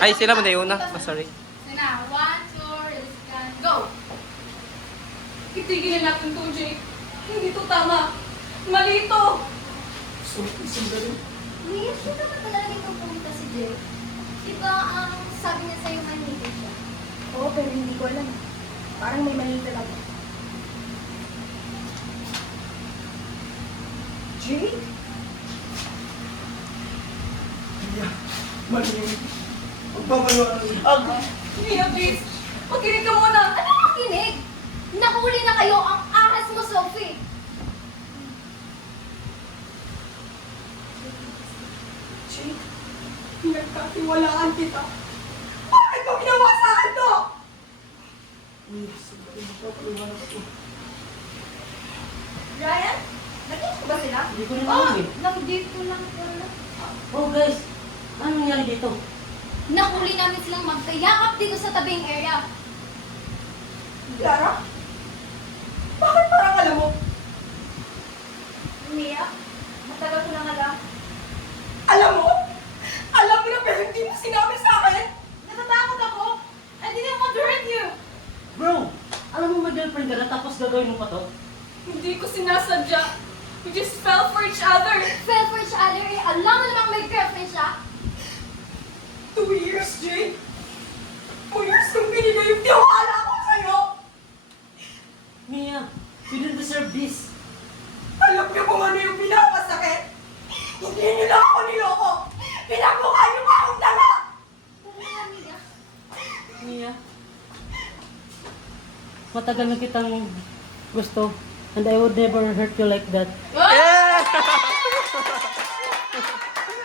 Ay, sila mo na yun na. Oh, sorry. Sina, 1, 2, release gun, go! Itigilin natin to, Jake. Hindi to tama. Mali ito. Mia, siya naman talaga itong pumunta si Jay. Diba ang sabi niya sa'yo manhigit siya? Oo, pero hindi ko alam. Parang may mali talaga. Jake? Mia, please. Makinig ka muna. Ano makinig? Nahuli na kayo ang ahas mo, Sophie! Jake, pinagkatiwalaan kita. Bakit mo ginawa sa akin to? Ryan? Nandito ba sila? Hindi ko rin alam eh. Nandito lang pala. Oh guys, ano nangyari dito? Nahuli namin silang magkayakap dito sa tabing area. Clara? Bakit parang alam mo? Mia, matagal ko nang alam. Alam mo? Alam mo na pero hindi mo sinabi sa akin? Natatakot ako. I didn't want to hurt you. Bro, alam mo may girlfriend ka na tapos gagawin mo pa to? Hindi ko sinasadya. We just fell for each other. Fell for each other eh. Alam mo namang may girlfriend siya. 2 years, Jay. 2 years kong binigay yung tiwala ko sa'yo. Mia, you didn't deserve this. Alam niyo kung ano yung pinapasakit? Hindi niyo na ako niloko. Pinamukha niyo pa akong dala. Mia, Mia. Mia, matagal na kitang gusto and I would never hurt you like that. Oh!